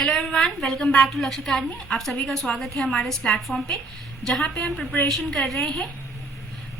Hello everyone, welcome back to Lakshya academy. आप सभी का स्वागत है हमारे इस प्लेटफॉर्म पे, जहां पे हम प्रिपरेशन कर रहे हैं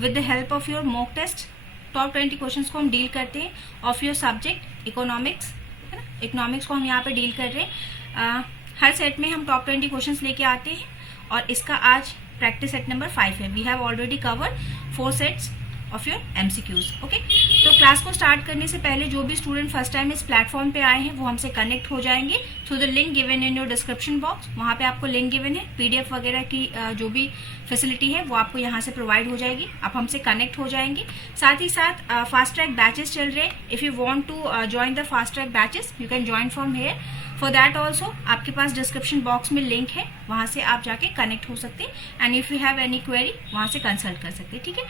with the help of your mock test. Top 20 questions को हम डील करते हैं ऑफ योर सब्जेक्ट इकोनॉमिक्स, है ना। इकोनॉमिक्स को हम यहाँ पे डील कर रहे हैं। हर सेट में हम टॉप 20 क्वेश्चंस लेके आते हैं और इसका आज प्रैक्टिस सेट नंबर 5 है। We have already covered 4 sets of your MCQs. Okay, तो क्लास को स्टार्ट करने से पहले जो भी स्टूडेंट फर्स्ट टाइम इस प्लेटफॉर्म पे आए हैं वो हमसे कनेक्ट हो जाएंगे through the link given in your description box. वहाँ पे आपको लिंक गिवन है, पीडीएफ वगैरह की जो भी फैसिलिटी है वो आपको यहाँ से प्रोवाइड हो जाएगी। आप हमसे कनेक्ट हो जाएंगे। साथ ही साथ फास्ट ट्रैक बैचेस चल रहे हैं। If you want to join the fast track batches you can join from here. For that also आपके पास डिस्क्रिप्शन बॉक्स में लिंक है, वहाँ से आप जाके कनेक्ट हो सकते हैं and if you have any query वहाँ से कंसल्ट कर सकते हैं। ठीक है,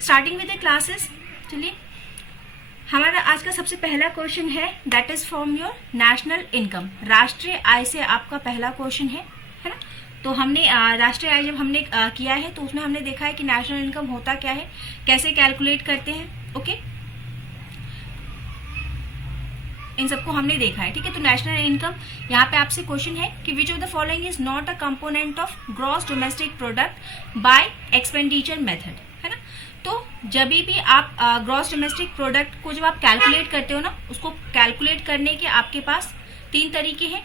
स्टार्टिंग विद द क्लासेस। चलिए, हमारा आज का सबसे पहला क्वेश्चन है that is from your national income. राष्ट्रीय आय से आपका पहला क्वेश्चन है ना। तो हमने राष्ट्रीय आय जब हमने किया है तो उसमें हमने देखा है कि नेशनल इनकम होता क्या है, कैसे कैलकुलेट करते हैं। ओके, इन सबको हमने देखा है। ठीक है, तो नेशनल इनकम यहाँ पे आपसे क्वेश्चन है कि विच of the following is not a component of gross domestic product bye expenditure method, है ना। तो जब भी आप ग्रॉस डोमेस्टिक प्रोडक्ट को जब आप कैलकुलेट करते हो ना, उसको कैलकुलेट करने के आपके पास 3 तरीके हैं।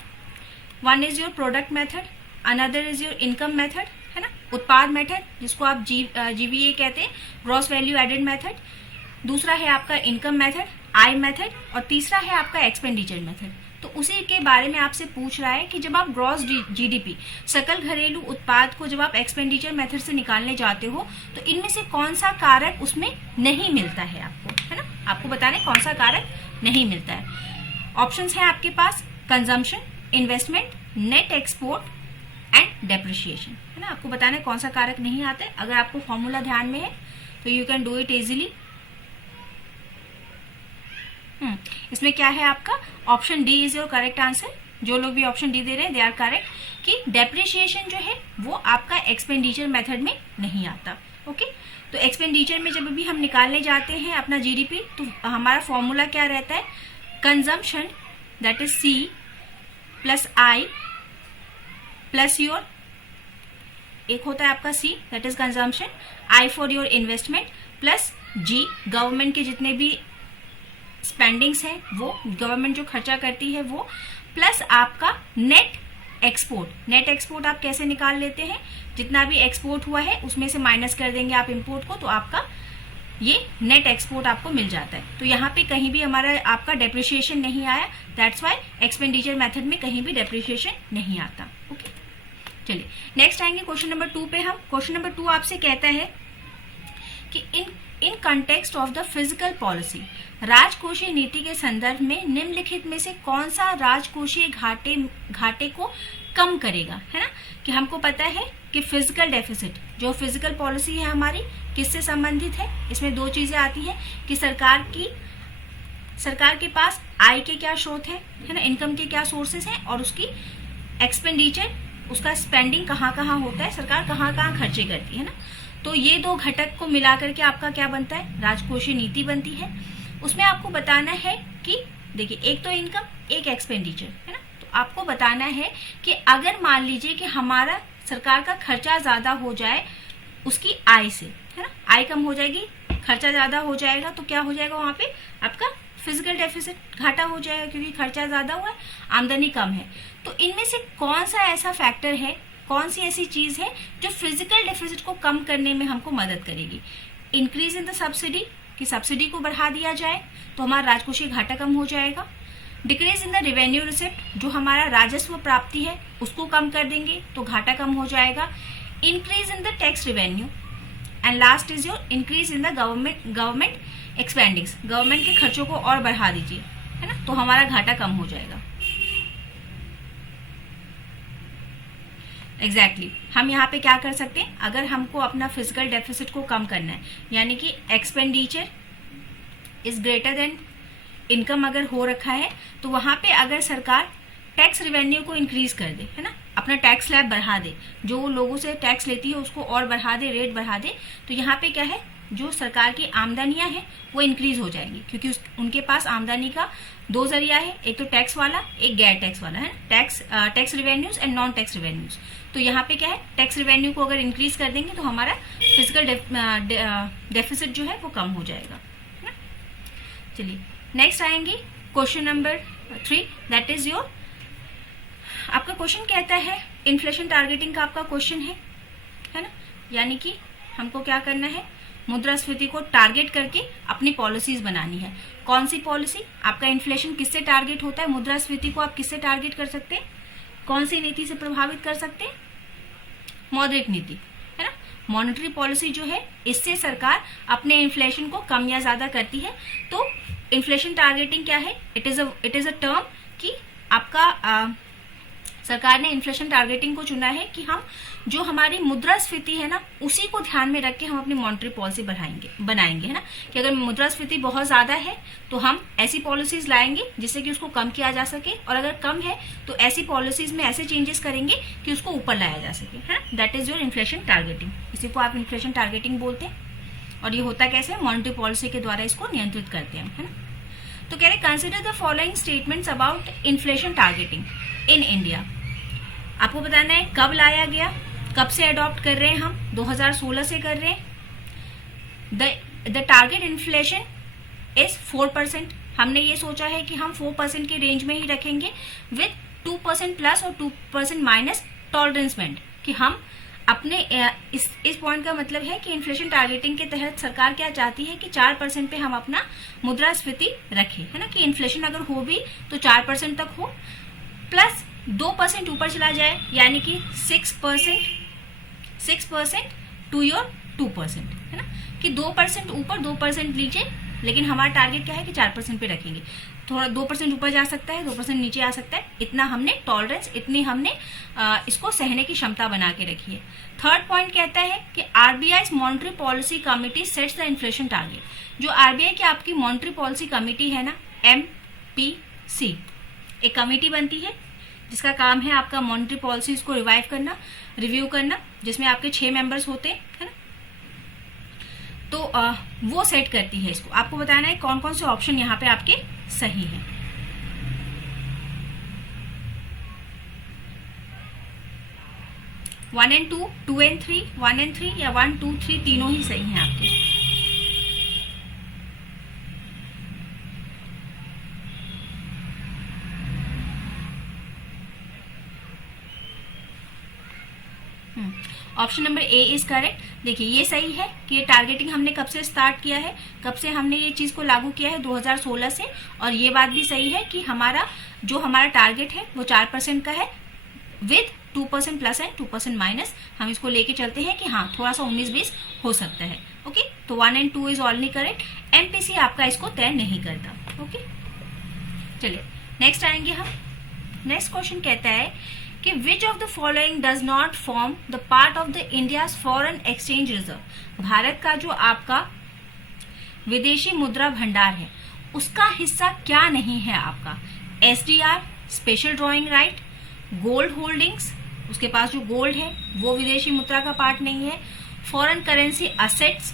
One is your product method, another is your income method, है ना, उत्पाद मेथड जिसको आप जीवीए कहते हैं, ग्रॉस वैल्यू एडेड मेथड। दूसरा है आपका इनकम मेथड, आई मेथड, और तीसरा है आपका एक्सपेंडिचर मेथड। तो उसी के बारे में आपसे पूछ रहा है कि जब आप ग्रॉस जीडीपी, सकल घरेलू उत्पाद को जब आप एक्सपेंडिचर मेथड से निकालने जाते हो तो इनमें से कौन सा कारक उसमें नहीं मिलता है आपको, है ना। आपको बताना है कौन सा कारक नहीं मिलता है। ऑप्शंस हैं आपके पास consumption, investment, net export and depreciation, है ना। आपको बताना है कौन सा कारक नहीं आता है। अगर आपको फॉर्मूला ध्यान में है तो you can do it easily. इसमें क्या है आपका option D is your correct answer. जो लोग भी ऑप्शन डी दे रहे हैं दे आर करेक्ट कि डेप्रिसिएशन जो है वो आपका एक्सपेंडिचर मेथड में नहीं आता। ओके, तो एक्सपेंडिचर में जब भी हम निकालने जाते हैं अपना जीडीपी तो हमारा फॉर्मूला क्या रहता है, consumption that is C plus I plus your, एक होता है आपका C that is consumption, I for your investment, plus G government के जितने भी स्पेंडिंग्स है वो, गवर्नमेंट जो खर्चा करती है वो, प्लस आपका नेट एक्सपोर्ट। नेट एक्सपोर्ट आप कैसे निकाल लेते हैं, जितना भी एक्सपोर्ट हुआ है उसमें से माइनस कर देंगे आप इंपोर्ट को, तो आपका ये नेट एक्सपोर्ट आपको मिल जाता है। तो यहाँ पे कहीं भी हमारा आपका डेप्रिसिएशन नहीं आया, दैट्स वाई एक्सपेंडिचर मेथड में कहीं भी डेप्रिसिएशन नहीं आता। ओके, चलिए नेक्स्ट आएंगे क्वेश्चन नंबर 2 पे। हम क्वेश्चन नंबर 2 आपसे कहता है कि in context of the physical policy, राजकोषीय नीति के संदर्भ में निम्नलिखित में से कौन सा राजकोषीय घाटे को कम करेगा, है ना। कि हमको पता है कि फिजिकल डेफिसिट, जो फिजिकल पॉलिसी है हमारी, किससे संबंधित है। इसमें 2 चीजें आती हैं कि सरकार के पास आय के क्या स्रोत है ना, इनकम के क्या सोर्सेस हैं, और उसकी एक्सपेंडिचर, उसका स्पेंडिंग कहाँ कहाँ होता है, सरकार कहाँ कहाँ खर्चे करती है ना। तो ये 2 घटक को मिलाकर के आपका क्या बनता है, राजकोषीय नीति बनती है। उसमें आपको बताना है कि देखिए, एक तो इनकम, एक एक्सपेंडिचर, है ना। तो आपको बताना है कि अगर मान लीजिए कि हमारा सरकार का खर्चा ज्यादा हो जाए उसकी आय से, है ना, आय कम हो जाएगी, खर्चा ज्यादा हो जाएगा, तो क्या हो जाएगा वहां पे आपका फिजिकल डेफिसिट, घाटा हो जाएगा, क्योंकि खर्चा ज्यादा हुआ है, आमदनी कम है। तो इनमें से कौन सा ऐसा फैक्टर है, कौन सी ऐसी चीज है जो फिजिकल डेफिसिट को कम करने में हमको मदद करेगी। इंक्रीज इन द सब्सिडी, कि सब्सिडी को बढ़ा दिया जाए तो हमारा राजकोषीय घाटा कम हो जाएगा। Decrease in the revenue receipt, जो हमारा राजस्व प्राप्ति है उसको कम कर देंगे तो घाटा कम हो जाएगा। Increase in the tax revenue, and last is your increase in the government expendings, government के खर्चों को और बढ़ा दीजिए, है ना, तो हमारा घाटा कम हो जाएगा। एग्जैक्टली हम यहाँ पे क्या कर सकते हैं, अगर हमको अपना फिजिकल डेफिसिट को कम करना है, यानी कि expenditure is greater than income अगर हो रखा है, तो वहां पे अगर सरकार टैक्स रेवेन्यू को इंक्रीज कर दे, है ना, अपना टैक्स स्लैब बढ़ा दे, जो लोगों से टैक्स लेती है उसको और बढ़ा दे, रेट बढ़ा दे, तो यहाँ पे क्या है, जो सरकार की आमदनियां हैं वो इंक्रीज हो जाएंगी, क्योंकि उनके पास आमदनी का दो जरिया है, एक तो टैक्स वाला, एक गैर टैक्स वाला है, tax revenues and non tax revenues. तो यहाँ पे क्या है, टैक्स रिवेन्यू को अगर इंक्रीज कर देंगे तो हमारा फिजिकल डेफिसिट जो है वो कम हो जाएगा। चलिए नेक्स्ट आएंगे question number 3, that is your, आपका क्वेश्चन कहता है इन्फ्लेशन टारगेटिंग का आपका क्वेश्चन है ना, यानी कि हमको क्या करना है, मुद्रास्फीति को टारगेट करके अपनी पॉलिसीज बनानी है। कौन सी पॉलिसी, आपका इन्फ्लेशन किससे टारगेट होता है, मुद्रास्फीति को आप किससे टारगेट कर सकते हैं, कौन सी नीति से प्रभावित कर सकते हैं, मौद्रिक नीति, है ना, मॉनेटरी पॉलिसी जो है, इससे सरकार अपने इन्फ्लेशन को कम या ज्यादा करती है। तो इन्फ्लेशन टारगेटिंग क्या है, इट इज अ टर्म कि आपका सरकार ने इन्फ्लेशन टारगेटिंग को चुना है कि हम जो हमारी मुद्रास्फीति है ना उसी को ध्यान में रख के हम अपनी मॉनेटरी पॉलिसी बनाएंगे, है ना, कि अगर मुद्रास्फीति बहुत ज्यादा है तो हम ऐसी पॉलिसीज लाएंगे जिससे कि उसको कम किया जा सके, और अगर कम है तो ऐसी पॉलिसीज में ऐसे चेंजेस करेंगे कि उसको ऊपर लाया जा सके, है ना, that is your inflation targeting. इसी को आप इन्फ्लेशन टारगेटिंग बोलते हैं। और ये होता कैसे, मॉनेटरी पॉलिसी के द्वारा इसको नियंत्रित करते हैं, है ना। तो कह रहे consider the following statements about inflation targeting in India. आपको बताना है कब लाया गया, कब से अडॉप्ट कर रहे हैं हम, 2016 से कर रहे हैं। The target inflation is 4%। हमने ये सोचा है कि हम 4% के रेंज में ही रखेंगे विद 2% प्लस और 2% माइनस टॉलरेंस बैंड, कि हम अपने इस पॉइंट का मतलब है कि इन्फ्लेशन टारगेटिंग के तहत सरकार क्या चाहती है कि 4% पे हम अपना मुद्रास्फीति रखें, है ना, कि इन्फ्लेशन अगर हो भी तो 4% तक हो, प्लस 2% ऊपर चला जाए, यानी कि 6% टू योर 2%, है ना, कि 2% ऊपर 2% नीचे, लेकिन हमारा टारगेट क्या है कि 4% पे रखेंगे। थोड़ा 2% ऊपर जा सकता है, 2% नीचे आ सकता है, इतना हमने टॉलरेंस, इतनी हमने इसको सहने की क्षमता बना के रखी है। थर्ड पॉइंट कहता है कि RBI monetary policy committee sets the inflation target. जो आरबीआई की आपकी मॉनेटरी पॉलिसी कमिटी है ना, MPC, एक कमिटी बनती है जिसका काम है आपका मॉनेटरी पॉलिसी को रिवाइव करना, रिव्यू करना, जिसमें आपके 6 मेंबर्स होते हैं, है ना। तो वो सेट करती है इसको। आपको बताना है कौन कौन से ऑप्शन यहाँ पे आपके सही हैं। One and two and three, या 1, 2, 3 तीनों ही सही हैं आपके। Option number A is correct. देखिए ये सही है कि ये टारगेटिंग हमने कब से स्टार्ट किया है, कब से हमने ये चीज को लागू किया है, 2016 से। और ये बात भी सही है कि हमारा टारगेट है वो 4% का है विद 2% प्लस एंड 2% माइनस। हम इसको लेके चलते हैं कि हाँ थोड़ा सा 19-20 हो सकता है। ओके, तो 1 and 2 इज ऑलनी करेक्ट। एमपीसी आपका इसको तय नहीं करता। ओके, चलिए नेक्स्ट आएंगे हम। नेक्स्ट क्वेश्चन कहता है कि विच of the following does not form the part of the India's foreign exchange reserve. Bharat का जो आपका विदेशी मुद्रा भंडार है उसका हिस्सा क्या नहीं है आपका। SDR, special drawing right, gold holdings, उसके पास जो गोल्ड है वो विदेशी मुद्रा का पार्ट नहीं है। फॉरेन करेंसी असेट्स,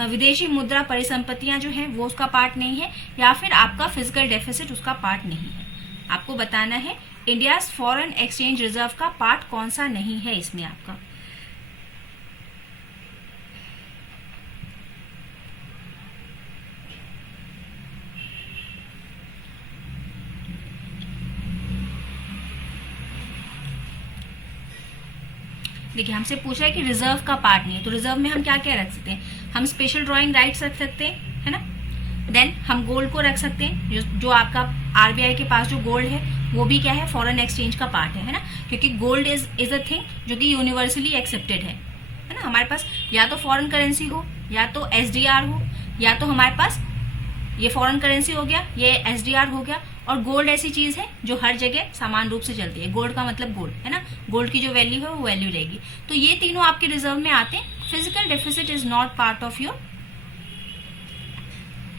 विदेशी मुद्रा परिसंपत्तियां जो हैं वो उसका पार्ट नहीं है। या फिर आपका फिजिकल डेफिसिट उसका पार्ट नहीं है। आपको बताना है इंडिया फॉरेन एक्सचेंज रिजर्व का पार्ट कौन सा नहीं है इसमें आपका। देखिए हमसे पूछा है कि रिजर्व का पार्ट नहीं है, तो रिजर्व में हम क्या क्या रख सकते हैं। हम स्पेशल ड्रॉइंग राइट्स रख सकते हैं, है ना। देन हम गोल्ड को रख सकते हैं, जो आपका आरबीआई के पास जो गोल्ड है वो भी क्या है, फॉरेन एक्सचेंज का पार्ट है ना, क्योंकि गोल्ड इज अ थिंग जो कि यूनिवर्सली एक्सेप्टेड है ना। हमारे पास या तो फॉरेन करेंसी हो, या तो एसडीआर हो, या तो हमारे पास ये फॉरेन करेंसी हो गया, ये एसडीआर हो गया। और गोल्ड ऐसी चीज है जो हर जगह समान रूप से चलती है। गोल्ड का मतलब गोल्ड, है ना, गोल्ड की जो वैल्यू है वो वैल्यू रहेगी। तो ये तीनों आपके रिजर्व में आते हैं। Physical deficit is not part of your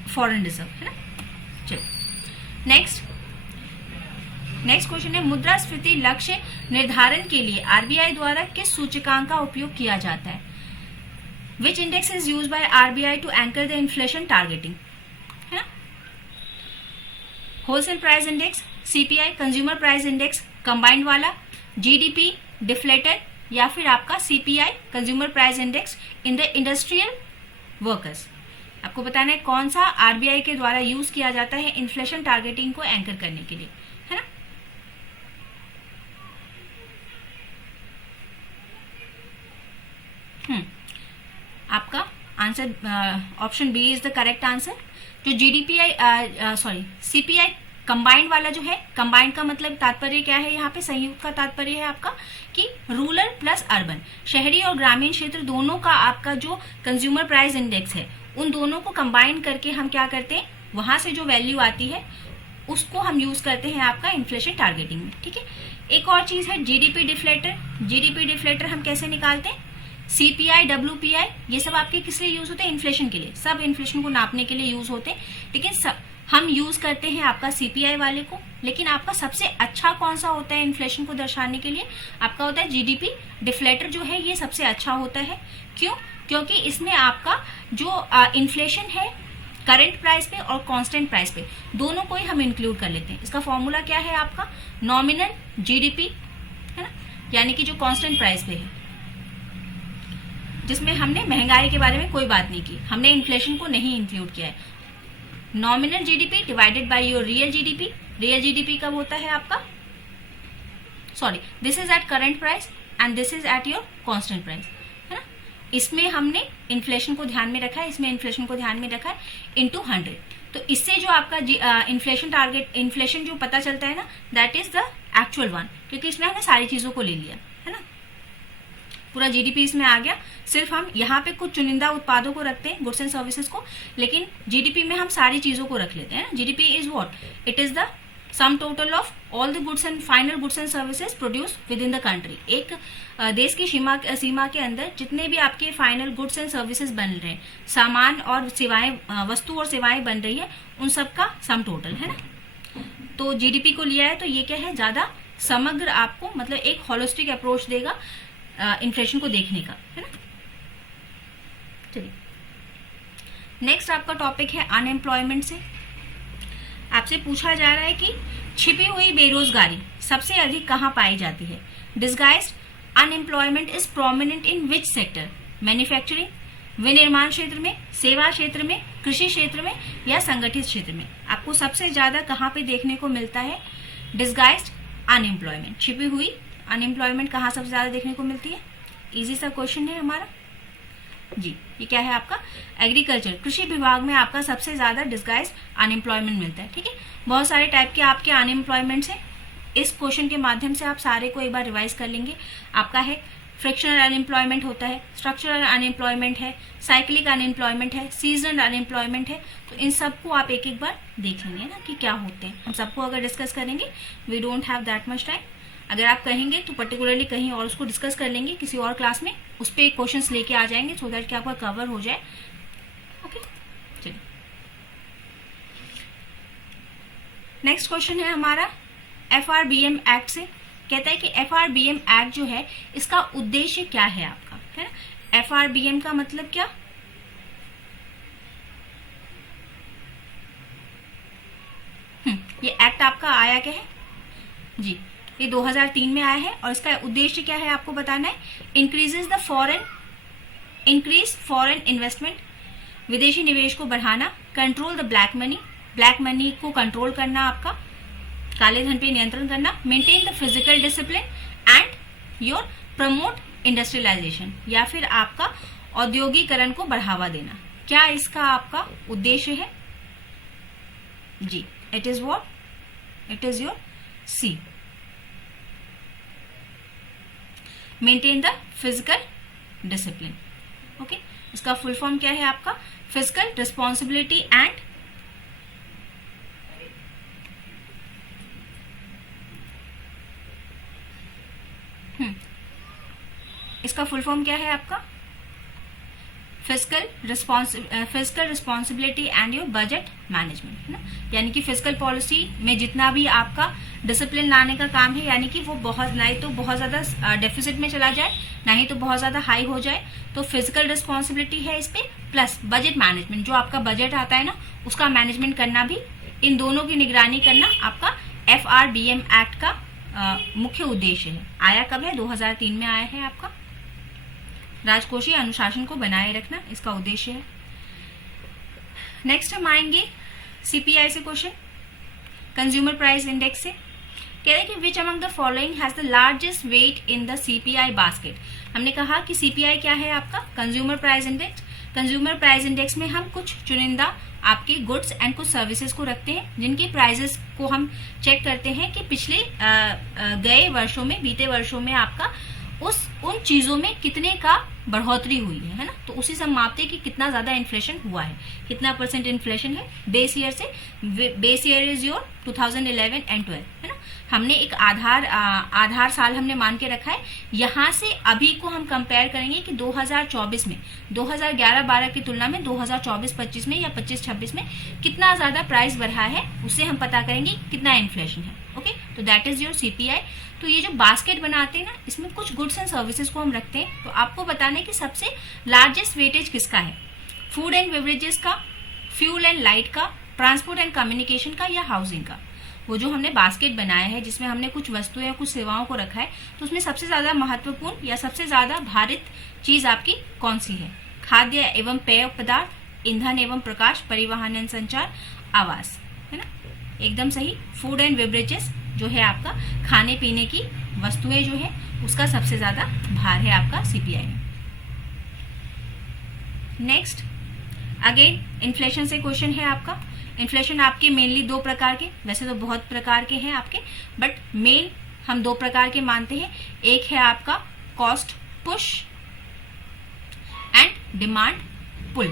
foreign reserve, है ना। चलो नेक्स्ट क्वेश्चन है मुद्रास्फीति लक्ष्य निर्धारण के लिए आरबीआई द्वारा किस सूचकांक का उपयोग किया जाता है। Which index is use by RBI to anchor the inflation targeting, है ना? Wholesale price index, CPI, consumer price index, combined वाला, जीडीपी, डिफ्लेटर, या फिर आपका CPI, consumer price index in the industrial workers. आपको बताना है कौन सा आरबीआई के द्वारा यूज किया जाता है इन्फ्लेशन टारगेटिंग को एंकर करने के लिए, है ना? आपका answer option B is the correct answer. जो जीडीपीआई सीपीआई कंबाइंड वाला जो है, कंबाइंड का मतलब तात्पर्य क्या है यहाँ पे, संयुक्त का तात्पर्य है आपका कि रूरल प्लस अर्बन, शहरी और ग्रामीण क्षेत्र दोनों का आपका जो कंज्यूमर प्राइस इंडेक्स है, उन दोनों को कंबाइन करके हम क्या करते हैं, वहां से जो वैल्यू आती है उसको हम यूज करते हैं आपका इन्फ्लेशन टारगेटिंग में, ठीक है। एक और चीज है जीडीपी डिफ्लेटर। जीडीपी डिफ्लेटर हम कैसे निकालते हैं, सीपीआई, डब्ल्यूपीआई, ये सब आपके किस लिए यूज होते हैं, इन्फ्लेशन के लिए, सब इन्फ्लेशन को नापने के लिए यूज होते हैं, लेकिन सब हम यूज करते हैं आपका सीपीआई वाले को। लेकिन आपका सबसे अच्छा कौन सा होता है इन्फ्लेशन को दर्शाने के लिए, आपका होता है जीडीपी डिफ्लेटर जो है, ये सबसे अच्छा होता है। क्यों? क्योंकि इसमें आपका जो इन्फ्लेशन है करंट प्राइस पे और कांस्टेंट प्राइस पे दोनों को ही हम इंक्लूड कर लेते हैं। इसका फॉर्मूला क्या है आपका, नॉमिनल जीडीपी, है ना, यानी कि जो कांस्टेंट प्राइस पे है, जिसमें हमने महंगाई के बारे में कोई बात नहीं की, हमने इन्फ्लेशन को नहीं इंक्लूड किया है। Nominal GDP divided by your real GDP. Real GDP कब होता है आपका, sorry, this is at current price and this is at your constant price, है ना। इसमें हमने इन्फ्लेशन को ध्यान में रखा है, इसमें इन्फ्लेशन को ध्यान में रखा है इनटू 100। तो इससे जो आपका इन्फ्लेशन टारगेट, इन्फ्लेशन जो पता चलता है ना, that is the actual one, क्योंकि इसमें हमने सारी चीजों को ले लिया, है ना, पूरा जीडीपी इसमें आ गया। सिर्फ हम यहाँ पे कुछ चुनिंदा उत्पादों को रखते हैं, गुड्स एंड सर्विसेज को, लेकिन जीडीपी में हम सारी चीजों को रख लेते हैं ना। GDP is what, it is the sum total of all the goods and final goods and services produce with in the country. एक देश की सीमा के अंदर जितने भी आपके फाइनल गुड्स एंड सर्विसेज बन रहे हैं, सामान और सेवाएं, वस्तु और सेवाएं बन रही है, उन सबका सम टोटल, है ना। तो जीडीपी को लिया है तो ये क्या है, ज्यादा समग्र आपको मतलब एक होलिस्टिक अप्रोच देगा इन्फ्लेशन को देखने का, है ना। चलिए नेक्स्ट आपका टॉपिक है अनएम्प्लॉयमेंट से। आपसे पूछा जा रहा है कि छिपी हुई बेरोजगारी सबसे अधिक कहां पाई जाती है। Disguised unemployment is prominent in which sector, manufacturing, विनिर्माण क्षेत्र में, सेवा क्षेत्र में, कृषि क्षेत्र में या संगठित क्षेत्र में। आपको सबसे ज्यादा कहां पे देखने को मिलता है डिस्गाइज्ड अनएम्प्लॉयमेंट, छिपी हुई अनएम्प्लॉयमेंट कहां सबसे ज्यादा देखने को मिलती है। इजी सा क्वेश्चन है हमारा जी। ये क्या है आपका, एग्रीकल्चर, कृषि विभाग में आपका सबसे ज्यादा डिस्गाइज अनएम्प्लॉयमेंट मिलता है, ठीक है। बहुत सारे टाइप के आपके अनएम्प्लॉयमेंट है, इस क्वेश्चन के माध्यम से आप सारे को एक बार रिवाइज कर लेंगे। आपका है फ्रिक्शनल अनएम्प्लॉयमेंट होता है, स्ट्रक्चरल अनएम्प्लॉयमेंट है, साइक्लिक अनएम्प्लॉयमेंट है, सीजनल अनएम्प्लॉयमेंट है। तो इन सबको आप एक एक बार देख लेंगे ना कि क्या होते हैं। हम सबको अगर डिस्कस करेंगे, we don't have that much time. अगर आप कहेंगे तो पर्टिकुलरली कहीं और उसको डिस्कस कर लेंगे किसी और क्लास में, उस पर क्वेश्चंस लेके आ जाएंगे सो दैट कि आपका कवर हो जाए। ओके, चलिए नेक्स्ट क्वेश्चन है हमारा एफआरबीएम एक्ट से। कहता है कि एफआरबीएम एक्ट जो है इसका उद्देश्य क्या है आपका, है ना। एफआरबीएम का मतलब क्या, ये एक्ट आपका आया क्या है जी, ये 2003 में आया है और इसका उद्देश्य क्या है आपको बताना है। इंक्रीज फॉरेन इन्वेस्टमेंट, विदेशी निवेश को बढ़ाना, control the black money, black money को कंट्रोल करना, आपका काले धन पे नियंत्रण करना, maintain the physical discipline and your promote industrialisation, या फिर आपका औद्योगिकरण को बढ़ावा देना। क्या इसका आपका उद्देश्य है जी, it is what, it is your see, maintain the physical discipline. Okay, इसका फुल फॉर्म क्या है आपका, फिजिकल रिस्पॉन्सिबिलिटी एंड इसका फुल फॉर्म क्या है आपका, physical responsibility and your budget management, है ना। यानी कि फिजिकल पॉलिसी में जितना भी आपका डिसिप्लिन लाने का काम है, यानी कि वो बहुत ना तो बहुत ज्यादा डेफिसिट में चला जाए, ना ही तो बहुत ज्यादा हाई हो जाए, तो फिजिकल रिस्पॉन्सिबिलिटी है इस पे, प्लस बजट मैनेजमेंट, जो आपका बजट आता है ना उसका मैनेजमेंट करना भी, इन दोनों की निगरानी करना आपका FRBM एक्ट का मुख्य उद्देश्य है। आया कब है? 2003 में आया है आपका। राजकोषीय अनुशासन को बनाए रखना इसका उद्देश्य है। नेक्स्ट हम आएंगे CPI से क्वेश्चन, कंज्यूमर प्राइस इंडेक्स से। कह रहे हैं कि which among the following has the largest weight in the CPI basket. हमने कहा कि CPI क्या है आपका? Consumer price index. Consumer price index में हम कुछ चुनिंदा आपके गुड्स एंड कुछ सर्विसेज को रखते हैं, जिनकी प्राइजेस को हम चेक करते हैं कि पिछले गए वर्षों में, बीते वर्षों में आपका उन चीजों में कितने का बढ़ोतरी हुई है ना। तो उसी से हम मापते हैं कि कितना ज्यादा इन्फ्लेशन हुआ है, कितना % इन्फ्लेशन है बेस ईयर से। Base year is your 2011 and 12, है ना। हमने एक आधार साल हमने मान के रखा है। यहां से अभी को हम कंपेयर करेंगे कि 2024 में 2011-12 की तुलना में 2024-25 में या 25-26 में कितना ज्यादा प्राइस बढ़ा है, उससे हम पता करेंगे कितना इन्फ्लेशन है। ओके, तो दैट इज योर CPI। तो ये जो बास्केट बनाते हैं ना, इसमें कुछ गुड्स एंड सर्विसेज को हम रखते हैं। तो आपको बताना है कि सबसे लार्जेस्ट वेटेज किसका है, फूड एंड बेवरेजेस का, फ्यूल एंड लाइट का, ट्रांसपोर्ट एंड कम्युनिकेशन का, या हाउसिंग का। वो जो हमने बास्केट बनाया है जिसमें हमने कुछ वस्तुएं या कुछ सेवाओं को रखा है, तो उसमें सबसे ज्यादा महत्वपूर्ण या सबसे ज्यादा भारित चीज आपकी कौन सी है? खाद्य एवं पेय पदार्थ, ईंधन एवं प्रकाश, परिवहन एवं संचार, आवास, है ना। एकदम सही। फूड एंड बेवरेजेस जो है आपका खाने पीने की वस्तुएं जो है उसका सबसे ज्यादा भार है आपका CPI में। नेक्स्ट अगेन इन्फ्लेशन से क्वेश्चन है आपका। इन्फ्लेशन आपके मेनली दो प्रकार के, वैसे तो बहुत प्रकार के हैं आपके, बट मेन हम दो प्रकार के मानते हैं। एक है आपका cost push and demand pull,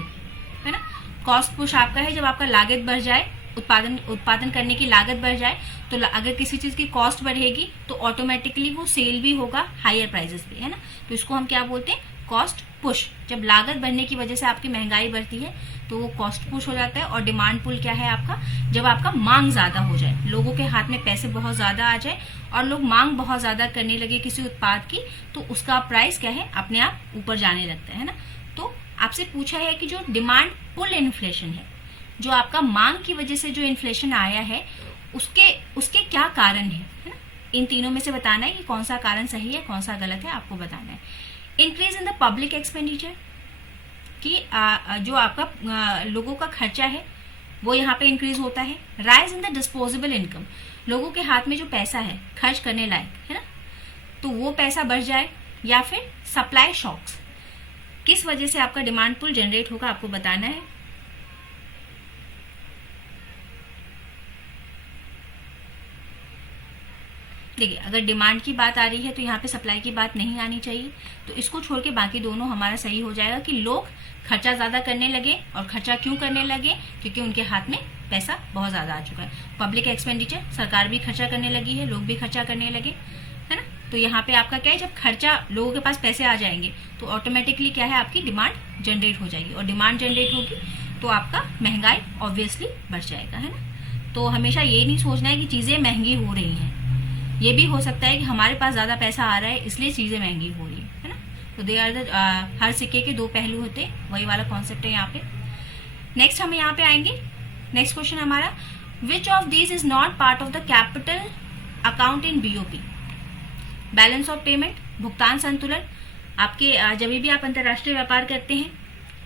है ना। कॉस्ट पुश आपका है जब आपका लागत बढ़ जाए, उत्पादन करने की लागत बढ़ जाए, तो अगर किसी चीज की कॉस्ट बढ़ेगी तो ऑटोमेटिकली वो सेल भी होगा हायर प्राइसेस पे, है ना। तो इसको हम क्या बोलते हैं? Cost push. जब लागत बढ़ने की वजह से आपकी महंगाई बढ़ती है तो वो कॉस्ट पुश हो जाता है। और डिमांड पुल क्या है आपका? जब आपका मांग ज्यादा हो जाए, लोगों के हाथ में पैसे बहुत ज्यादा आ जाए और लोग मांग बहुत ज्यादा करने लगे किसी उत्पाद की, तो उसका प्राइस क्या है? अपने आप ऊपर जाने लगता है ना। तो आपसे पूछा है कि जो डिमांड पुल इन्फ्लेशन है, जो आपका मांग की वजह से जो इन्फ्लेशन आया है, उसके क्या कारण है ना। इन तीनों में से बताना है कि कौन सा कारण सही है, कौन सा गलत है, आपको बताना है। Increase in the public expenditure, कि जो आपका लोगों का खर्चा है वो यहाँ पे इंक्रीज होता है। Rise in the disposable income, लोगों के हाथ में जो पैसा है खर्च करने लायक, है ना, तो वो पैसा बढ़ जाए। या फिर सप्लाई शॉक्स, किस वजह से आपका डिमांड पुल जनरेट होगा, आपको बताना है। देखिए, अगर डिमांड की बात आ रही है तो यहाँ पे सप्लाई की बात नहीं आनी चाहिए, तो इसको छोड़ के बाकी दोनों हमारा सही हो जाएगा कि लोग खर्चा ज्यादा करने लगे। और खर्चा क्यों करने लगे? क्योंकि उनके हाथ में पैसा बहुत ज्यादा आ चुका है। पब्लिक एक्सपेंडिचर, सरकार भी खर्चा करने लगी है, लोग भी खर्चा करने लगे, है ना। तो यहाँ पे आपका क्या है? जब खर्चा, लोगों के पास पैसे आ जाएंगे तो ऑटोमेटिकली क्या है? आपकी डिमांड जनरेट हो जाएगी, और डिमांड जनरेट होगी तो आपका महंगाई ऑब्वियसली बढ़ जाएगा, है ना। तो हमेशा ये नहीं सोचना है कि चीजें महंगी हो रही हैं, ये भी हो सकता है कि हमारे पास ज्यादा पैसा आ रहा है इसलिए चीजें महंगी हो रही है ना। तो दे आर द हर सिक्के के दो पहलू होते हैं, वही वाला कॉन्सेप्ट है यहाँ पे। नेक्स्ट हम यहाँ पे आएंगे। नेक्स्ट क्वेश्चन हमारा, which of these is not part of the capital account in BOP? Balance of payment, भुगतान संतुलन। आपके जब भी आप अंतर्राष्ट्रीय व्यापार करते हैं,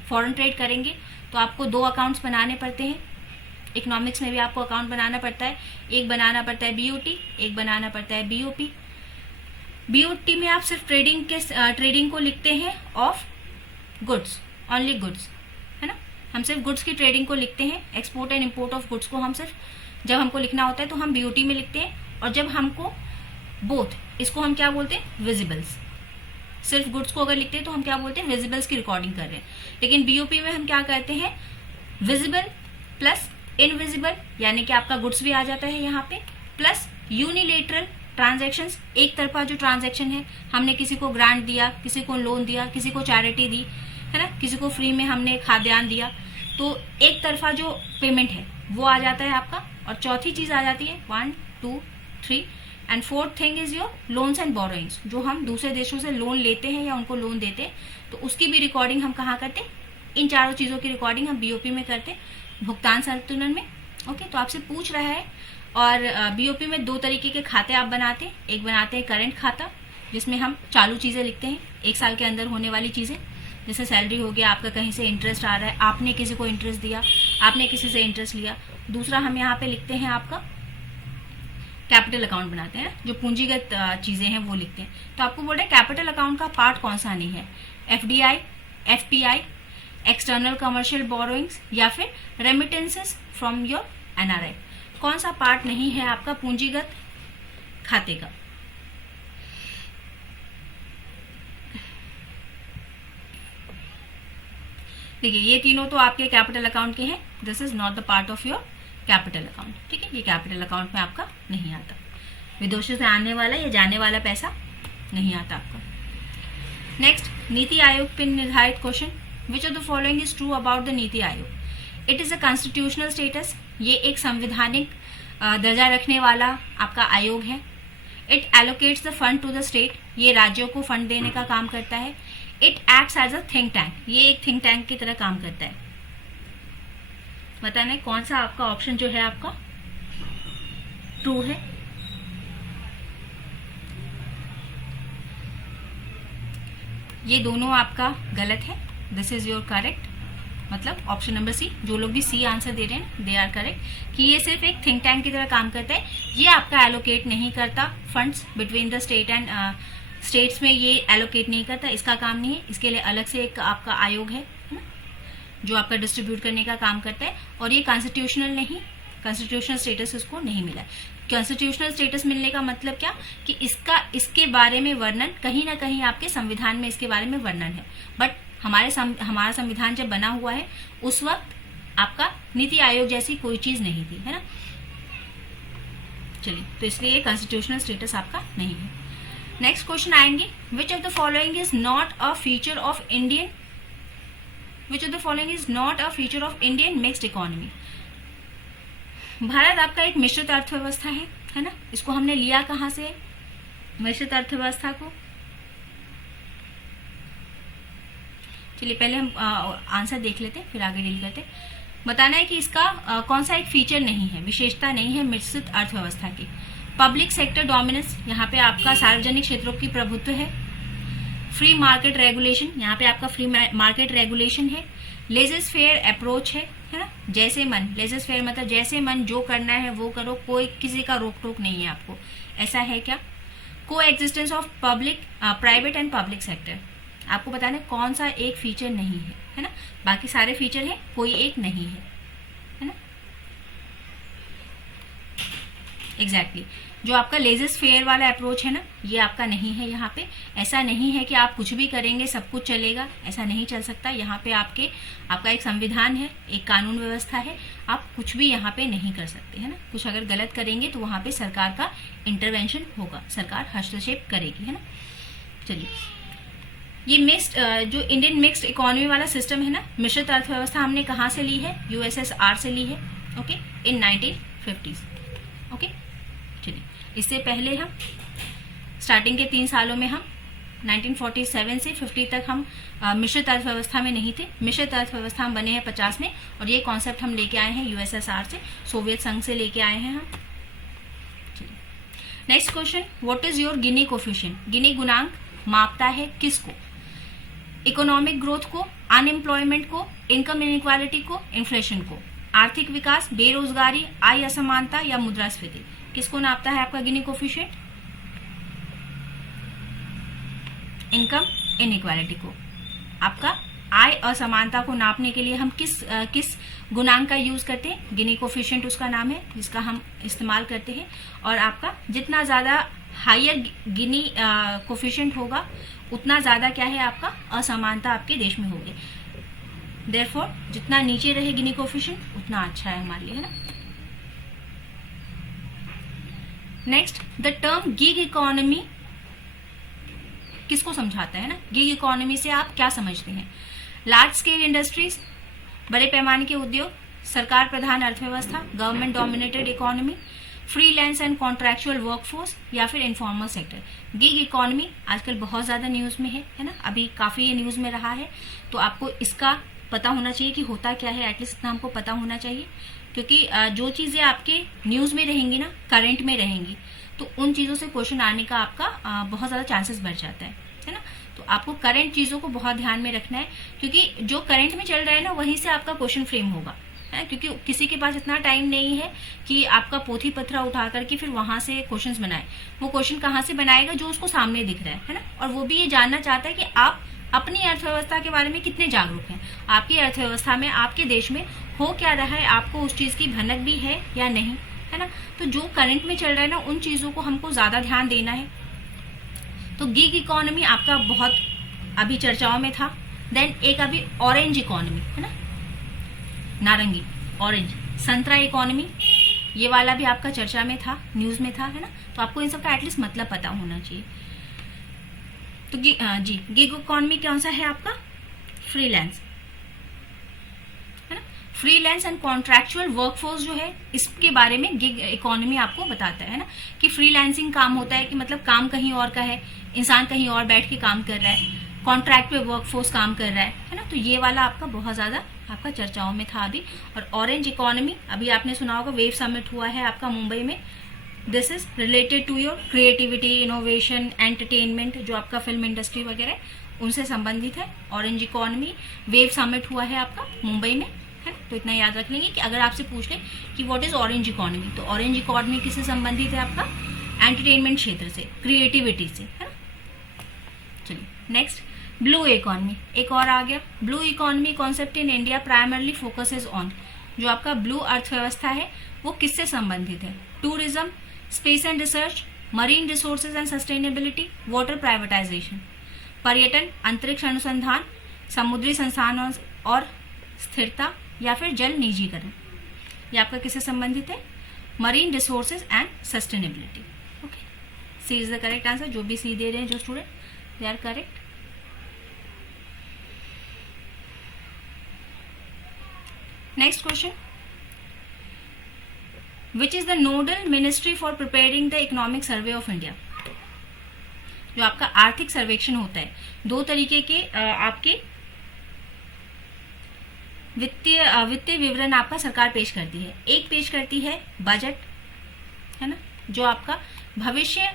फॉरेन ट्रेड करेंगे, तो आपको दो अकाउंट्स बनाने पड़ते हैं। इकोनॉमिक्स में भी आपको अकाउंट बनाना पड़ता है, एक बनाना पड़ता है BOT, एक बनाना पड़ता है BOP। BOT में आप सिर्फ ट्रेडिंग को लिखते हैं ऑफ गुड्स, ओनली गुड्स, है ना। हम सिर्फ गुड्स की ट्रेडिंग को लिखते हैं। Export and import of goods को हम सिर्फ जब हमको लिखना होता है तो हम BOT में लिखते हैं। और जब हमको बोथ, इसको हम क्या बोलते हैं? विजिबल्स। सिर्फ गुड्स को अगर लिखते हैं तो हम क्या बोलते हैं? विजिबल्स की रिकॉर्डिंग कर रहे हैं। लेकिन BOP में हम क्या करते हैं? विजिबल प्लस इनविजिबल, यानी कि आपका गुड्स भी आ जाता है यहाँ पे, प्लस यूनिलेटरल ट्रांजैक्शंस, एक तरफा जो ट्रांजैक्शन है, हमने किसी को ग्रांट दिया, किसी को लोन दिया, किसी को चैरिटी दी, है ना, किसी को फ्री में हमने खाद्यान्न दिया, तो एक तरफा जो पेमेंट है वो आ जाता है आपका। और चौथी चीज आ जाती है 1 2 3 and fourth thing is your loans and borrowings, जो हम दूसरे देशों से लोन लेते हैं या उनको लोन देते हैं, तो उसकी भी रिकॉर्डिंग हम कहाँ करते हैं, इन चारों चीजों की रिकॉर्डिंग हम बीओपी में करते हैं, भुगतान संतुलन में। ओके, तो आपसे पूछ रहा है। और बीओपी में दो तरीके के खाते आप बनाते हैं, एक बनाते हैं करंट खाता जिसमें हम चालू चीजें लिखते हैं, एक साल के अंदर होने वाली चीजें, जैसे सैलरी हो गया, आपका कहीं से इंटरेस्ट आ रहा है, आपने किसी को इंटरेस्ट दिया, आपने किसी से इंटरेस्ट लिया। दूसरा हम यहाँ पे लिखते हैं आपका कैपिटल अकाउंट बनाते हैं, जो पूंजीगत चीजें हैं वो लिखते हैं। तो आपको बोल रहे हैं कैपिटल अकाउंट का पार्ट कौन सा नहीं है, FDI, FPI, external commercial borrowings या फिर रेमिटेंसेस फ्रॉम योर एनआरआई, कौन सा पार्ट नहीं है आपका पूंजीगत खाते का। देखिए ये तीनों तो आपके कैपिटल अकाउंट के हैं, this is not the part of your capital account, ठीक है, ये कैपिटल अकाउंट में आपका नहीं आता, विदेशों से आने वाला या जाने वाला पैसा नहीं आता आपका। नेक्स्ट, नीति आयोग पे निर्धारित question, which of the following is true about the NITI Aayog. It is a constitutional status, ये एक संवैधानिक दर्जा रखने वाला आपका आयोग है। It allocates the fund to the state, ये राज्यों को फंड देने का काम करता है। It acts as a think tank, ये एक थिंक टैंक की तरह काम करता है। बताना कौन सा आपका ऑप्शन जो है आपका ट्रू है। ये दोनों आपका गलत है, दिस इज योर करेक्ट, मतलब ऑप्शन नंबर सी, जो लोग भी सी आंसर दे रहे हैं दे आर करेक्ट, कि ये सिर्फ एक थिंक टैंक की तरह काम करता है, ये आपका एलोकेट नहीं करता funds between the state and states में, ये एलोकेट नहीं करता, इसका काम नहीं है, इसके लिए अलग से एक आपका आयोग है ना, जो आपका डिस्ट्रीब्यूट करने का काम करता है। और ये कॉन्स्टिट्यूशनल नहीं, कॉन्स्टिट्यूशनल स्टेटस इसको नहीं मिला। कॉन्स्टिट्यूशनल स्टेटस मिलने का मतलब क्या, कि इसके बारे में वर्णन कहीं ना कहीं आपके संविधान में इसके बारे में वर्णन है, बट हमारा संविधान जब बना हुआ है उस वक्त आपका नीति आयोग जैसी कोई चीज नहीं थी, है ना। चलिए, तो इसलिए कॉन्स्टिट्यूशनल स्टेटस आपका नहीं है। नेक्स्ट क्वेश्चन आएंगे, विच of the following is not a feature of Indian, which of the following is not a feature of Indian mixed economy. Bharat आपका एक मिश्रित अर्थव्यवस्था है ना, इसको हमने लिया कहां से, मिश्रित अर्थव्यवस्था को। चलिए पहले हम आंसर देख लेते हैं फिर आगे डील करते हैं। बताना है कि इसका कौन सा एक फीचर नहीं है, विशेषता नहीं है मिश्रित अर्थव्यवस्था की। पब्लिक सेक्टर डोमिनेंस, यहाँ पे आपका सार्वजनिक क्षेत्रों की प्रभुत्व है। फ्री मार्केट रेगुलेशन, यहाँ पे आपका फ्री मार्केट रेगुलेशन है। लेजेस फेयर अप्रोच है ना, जैसे मन, लेजेस फेयर मतलब जैसे मन जो करना है वो करो, कोई किसी का रोक टोक नहीं है आपको, ऐसा है क्या। को existence of public private and public sector, आपको बताना है कौन सा एक फीचर नहीं है ना, बाकी सारे फीचर है, कोई एक नहीं है ना। एग्जैक्टली जो आपका लेजेस फेयर वाला अप्रोच है ना, ये आपका नहीं है यहाँ पे। ऐसा नहीं है कि आप कुछ भी करेंगे सब कुछ चलेगा, ऐसा नहीं चल सकता। यहाँ पे आपका एक संविधान है, एक कानून व्यवस्था है, आप कुछ भी यहाँ पे नहीं कर सकते, है ना। कुछ अगर गलत करेंगे तो वहां पे सरकार का इंटरवेंशन होगा, सरकार हस्तक्षेप करेगी, है ना। चलिए, ये मिक्स्ड जो इंडियन मिक्स्ड इकोनॉमी वाला सिस्टम है ना, मिश्रित अर्थव्यवस्था हमने कहाँ से ली है, यूएसएसआर से ली है, ओके, इन 1950s। ओके, चलिए, इससे पहले हम स्टार्टिंग के 3 सालों में हम 1947 से 50 तक हम मिश्रित अर्थव्यवस्था में नहीं थे। मिश्रित अर्थव्यवस्था हम बने हैं 50 में, और ये कॉन्सेप्ट हम लेके आए हैं यूएसएसआर से, सोवियत संघ से लेके आए हैं हम। Next question, what is your Gini coefficient. Gini गुणांक मापता है किसको, इकोनॉमिक ग्रोथ को, अनएम्प्लॉयमेंट को, इनकम इनइक्वालिटी को, इन्फ्लेशन को। आर्थिक विकास, बेरोजगारी, आय असमानता या मुद्रास्फीति, किसको नापता है आपका गिनी कोफिशिएंट, इनकम इनइक्वालिटी को। आपका आय असमानता को नापने के लिए हम किस गुणांक का यूज करते हैं, गिनी कोफिशिएंट उसका नाम है जिसका हम इस्तेमाल करते हैं। और आपका जितना ज्यादा हायर गिनी कोफिशिएंट होगा उतना ज्यादा क्या है आपका असमानता आपके देश में होगी। देयरफॉर जितना नीचे रहे गिनी कोफिशिएंट उतना अच्छा है हमारे लिए, है ना। Next, the term gig economy किसको समझाता है ना, गिग इकोनॉमी से आप क्या समझते हैं। लार्ज स्केल इंडस्ट्रीज, बड़े पैमाने के उद्योग, सरकार प्रधान अर्थव्यवस्था, government dominated economy, freelance and contractual workforce, या फिर इनफॉर्मल सेक्टर। गिग इकोनॉमी आजकल बहुत ज्यादा न्यूज में है ना, अभी काफी ये न्यूज में रहा है, तो आपको इसका पता होना चाहिए कि होता क्या है, एटलीस्ट इतना हमको पता होना चाहिए, क्योंकि जो चीजें आपके न्यूज में रहेंगी ना, करंट में रहेंगी, तो उन चीजों से क्वेश्चन आने का आपका बहुत ज्यादा चांसेस बढ़ जाता है ना। तो आपको करंट चीजों को बहुत ध्यान में रखना है, क्योंकि जो करंट में चल रहा है ना, वहीं से आपका क्वेश्चन फ्रेम होगा, है, क्योंकि किसी के पास इतना टाइम नहीं है कि आपका पोथी पत्रा उठा करके फिर वहां से क्वेश्चंस बनाए। वो क्वेश्चन कहाँ से बनाएगा, जो उसको सामने दिख रहा है ना, और वो भी ये जानना चाहता है कि आप अपनी अर्थव्यवस्था के बारे में कितने जागरूक हैं, आपकी अर्थव्यवस्था में, आपके देश में हो क्या रहा है, आपको उस चीज की भनक भी है या नहीं, है ना। तो जो करंट में चल रहा है ना, उन चीजों को हमको ज्यादा ध्यान देना है। तो गिग इकोनॉमी आपका बहुत अभी चर्चाओं में था। देन एक अभी ऑरेंज इकोनॉमी, है ना, नारंगी, ऑरेंज, संतरा इकोनॉमी, ये वाला भी आपका चर्चा में था, न्यूज में था, है ना। तो आपको इन सब का एटलीस्ट मतलब पता होना चाहिए। तो गिग इकोनॉमी कौन सा है आपका, फ्रीलांस, है ना। फ्रीलांस एंड कॉन्ट्रैक्चुअल वर्कफोर्स जो है, इसके बारे में गिग इकोनॉमी आपको बताता है ना, कि फ्रीलांसिंग काम होता है कि मतलब काम कहीं और का है, इंसान कहीं और बैठ के काम कर रहा है, कॉन्ट्रैक्ट पे वर्कफोर्स काम कर रहा है ना। तो ये वाला आपका बहुत ज्यादा आपका चर्चाओं में था अभी। और ऑरेंज इकोनॉमी अभी आपने सुना होगा, वेव समिट हुआ है आपका मुंबई में। This is related to your creativity, innovation, entertainment, जो आपका फिल्म इंडस्ट्री वगैरह उनसे संबंधित है। ऑरेंज इकोनॉमी, वेव समिट हुआ है आपका मुंबई में, है। तो इतना याद रख लेंगे कि अगर आपसे पूछ ले कि व्हाट इज ऑरेंज इकोनॉमी, तो ऑरेंज इकोनॉमी किससे संबंधित है, आपका एंटरटेनमेंट क्षेत्र से, क्रिएटिविटी से, है ना। चलिए नेक्स्ट, ब्लू इकोनॉमी, एक और आ गया। Blue economy concept in India primarily focuses on, जो आपका ब्लू अर्थव्यवस्था है वो किससे संबंधित है, tourism, space and research, marine resources and sustainability, water privatisation, पर्यटन, अंतरिक्ष अनुसंधान, समुद्री संस्थान और स्थिरता, या फिर जल निजीकरण। ये आपका किससे संबंधित है, marine resources and sustainability. Okay, C is the correct answer. जो भी सी दे रहे हैं जो student, they are correct. Next question, which is the nodal ministry for preparing the economic survey of India. जो आपका आर्थिक सर्वेक्षण होता है, दो तरीके के आपके वित्तीय विवरण आपका सरकार पेश करती है। एक पेश करती है बजट, है ना, जो आपका भविष्य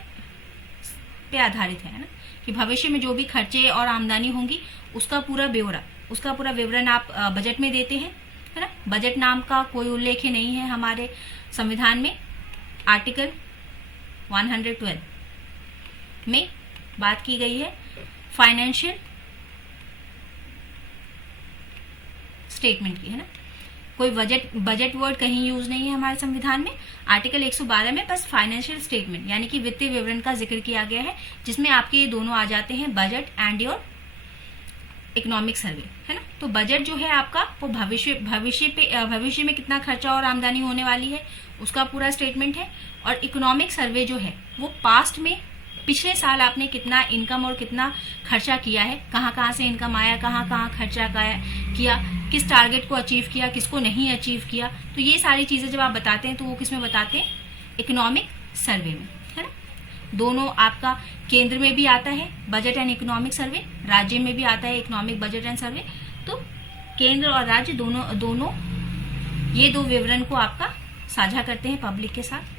पे आधारित है ना, कि भविष्य में जो भी खर्चे और आमदनी होंगी उसका पूरा ब्यौरा, उसका पूरा विवरण आप बजट में देते हैं, है ना। बजट नाम का कोई उल्लेख नहीं है हमारे संविधान में। आर्टिकल 112 में बात की गई है फाइनेंशियल स्टेटमेंट की, है ना। कोई बजट वर्ड कहीं यूज नहीं है हमारे संविधान में। आर्टिकल 112 में बस फाइनेंशियल स्टेटमेंट यानी कि वित्तीय विवरण का जिक्र किया गया है, जिसमें आपके ये दोनों आ जाते हैं, budget and your economic survey, है ना। तो बजट जो है आपका वो भविष्य में कितना खर्चा और आमदनी होने वाली है उसका पूरा स्टेटमेंट है। और इकोनॉमिक सर्वे जो है वो पास्ट में, पिछले साल आपने कितना इनकम और कितना खर्चा किया है, कहाँ कहाँ से इनकम आया, कहाँ कहाँ खर्चा किया, किस टारगेट को अचीव किया, किसको नहीं अचीव किया। तो ये सारी चीजें जब आप बताते हैं तो वो किस में बताते हैं, इकोनॉमिक सर्वे में, है ना। दोनों आपका केंद्र में भी आता है बजट एंड इकोनॉमिक सर्वे, राज्य में भी आता है इकोनॉमिक बजट एंड सर्वे। तो केंद्र और राज्य दोनों ये दो विवरण को आपका साझा करते हैं पब्लिक के साथ।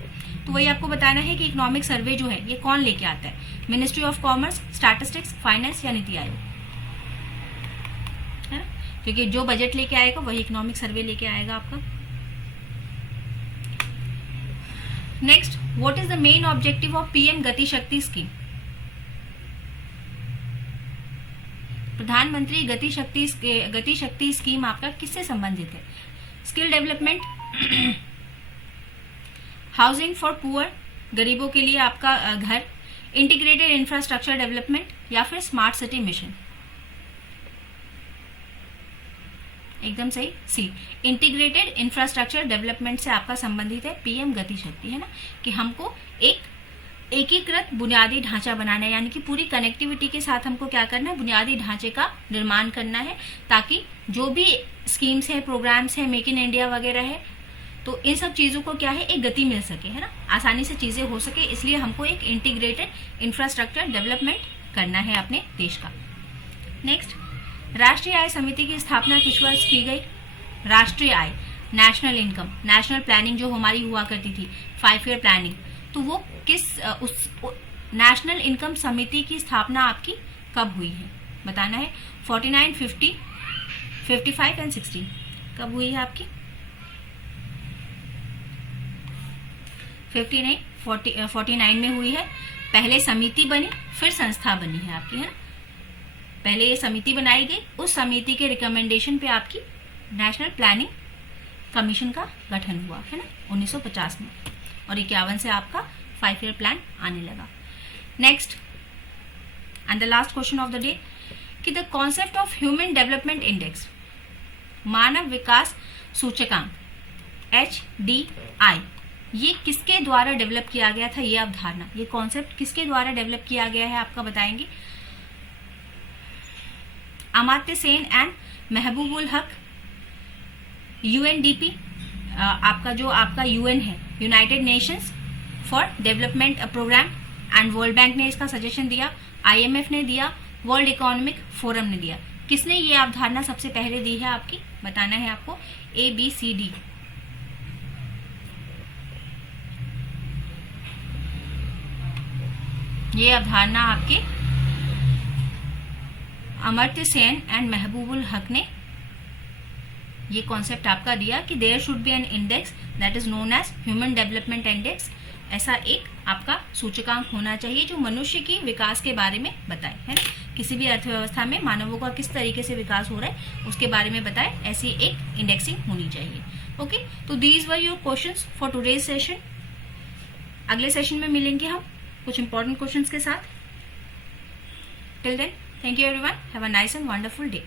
तो वही आपको बताना है कि इकोनॉमिक सर्वे जो है ये कौन लेके आता है, ministry of commerce, statistics, finance या नीति आयोग, है ना। क्योंकि जो बजट लेके आएगा वही इकोनॉमिक सर्वे लेके आएगा आपका। Next, what is the main objective of PM गति शक्ति स्कीम। प्रधानमंत्री गति शक्ति स्कीम आपका किससे संबंधित है, skill development, housing for poor, गरीबों के लिए आपका घर, इंटीग्रेटेड इंफ्रास्ट्रक्चर डेवलपमेंट, या फिर स्मार्ट सिटी मिशन। एकदम सही, सी, इंटीग्रेटेड इंफ्रास्ट्रक्चर डेवलपमेंट से आपका संबंधित है पीएम गति शक्ति, है ना, कि हमको एक एकीकृत बुनियादी ढांचा बनाना है, यानी कि पूरी कनेक्टिविटी के साथ हमको क्या करना है, बुनियादी ढांचे का निर्माण करना है, ताकि जो भी स्कीम्स है, प्रोग्राम्स है, मेक इन इंडिया वगैरह है, तो इन सब चीजों को क्या है, एक गति मिल सके, है ना, आसानी से चीजें हो सके। इसलिए हमको एक इंटीग्रेटेड इंफ्रास्ट्रक्चर डेवलपमेंट करना है अपने देश का। नेक्स्ट, राष्ट्रीय आय समिति की स्थापना किस वर्ष की गई? राष्ट्रीय आय, नेशनल इनकम, नेशनल प्लानिंग जो हमारी हुआ करती थी, 5 ईयर प्लानिंग, तो वो किस नेशनल इनकम समिति की स्थापना आपकी कब हुई है बताना है। 49, 50, 55 एंड 60 कब हुई है आपकी? 50 नहीं, 49 में हुई है। पहले समिति बनी, फिर संस्था बनी है आपकी, है ना। पहले ये समिति बनाई गई, उस समिति के रिकमेंडेशन पे आपकी नेशनल प्लानिंग कमीशन का गठन हुआ, है ना, 1950 में, और 51 से आपका 5 ईयर प्लान आने लगा। Next and the last question of the day कि the concept of human development index, मानव विकास सूचकांक, HDI, ये किसके द्वारा डेवलप किया गया था? ये अवधारणा, ये कॉन्सेप्ट किसके द्वारा डेवलप किया गया है आपका बताएंगे। अमात्य सेन एंड महबूबुल हक, UNDP, आपका जो आपका UN है, United Nations for Development Programme, and World Bank ने इसका सजेशन दिया, IMF ने दिया, वर्ल्ड इकोनॉमिक फोरम ने दिया। किसने ये अवधारणा सबसे पहले दी है आपकी बताना है आपको, ABCD। ये अवधारणा आपके अमर्त्य सेन एंड महबूबुल हक ने ये कॉन्सेप्ट आपका दिया कि there should be an index that is known as human development index. ऐसा एक आपका सूचकांक होना चाहिए जो मनुष्य की विकास के बारे में बताए, है ना, किसी भी अर्थव्यवस्था में मानवों का किस तरीके से विकास हो रहा है उसके बारे में बताए, ऐसी एक इंडेक्सिंग होनी चाहिए। ओके, तो these were your questions for today's session. अगले सेशन में मिलेंगे हम कुछ इंपॉर्टेंट क्वेश्चंस के साथ। Till then, thank you everyone, have a nice and wonderful day.